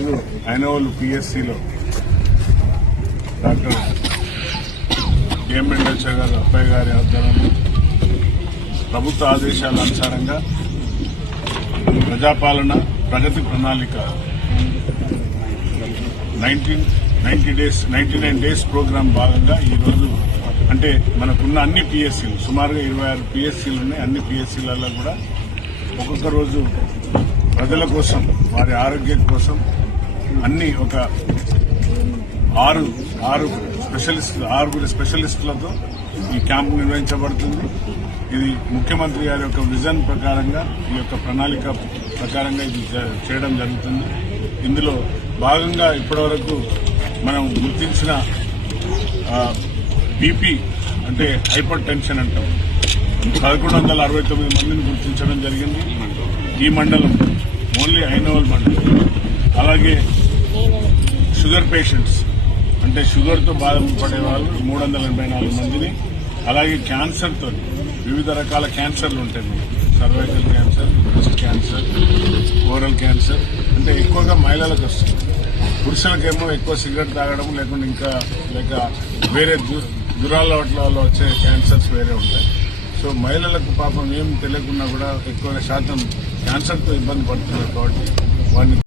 ఈరోజు Ainavolu పిఎస్సిలో doctor KM Venkateswara గారు అబ్బాయి గారి ఆధ్వర్యంలో ప్రభుత్వ ఆదేశాల అనుసారంగా ప్రజాపాలన ప్రగతి ప్రణాళిక 99 డేస్ ప్రోగ్రాం భాగంగా ఈరోజు అంటే మనకున్న అన్ని పిఎస్సీలు సుమారుగా 26 పిఎస్సీలు ఉన్నాయి. అన్ని పిఎస్సీలలో కూడా ఒక్కొక్క రోజు ప్రజల కోసం వారి ఆరోగ్యం కోసం అన్ని ఒక ఆరుగురు స్పెషలిస్టులతో ఈ క్యాంపు నిర్వహించబడుతుంది. ఇది ముఖ్యమంత్రి గారి యొక్క విజన్ ప్రకారంగా ఈ యొక్క ప్రణాళిక ప్రకారంగా ఇది చేయడం జరుగుతుంది. ఇందులో భాగంగా ఇప్పటివరకు మనం గుర్తించిన బీపీ అంటే హైపర్ టెన్షన్ అంటాం 1169 మందిని గుర్తించడం జరిగింది. ఈ మండలం ఓన్లీ ఐనవోల్ మండలం. అలాగే షుగర్ పేషెంట్స్ అంటే షుగర్తో బాధపడే వాళ్ళు 384 మందిని, అలాగే క్యాన్సర్తో వివిధ రకాల క్యాన్సర్లు ఉంటాయి. Cervical cancer, breast cancer, oral cancer అంటే ఎక్కువగా మహిళలకు వస్తుంది. పురుషులకేమో ఎక్కువ సిగరెట్ తాగడం లేకుండా ఇంకా లేక వేరే దురాలవాట్ల వల్ల వచ్చే క్యాన్సర్స్ వేరే ఉంటాయి. సో మహిళలకు పాపం ఏం తెలియకుండా కూడా ఎక్కువ శాతం క్యాన్సర్తో ఇబ్బంది పడుతున్నారు కాబట్టి వారిని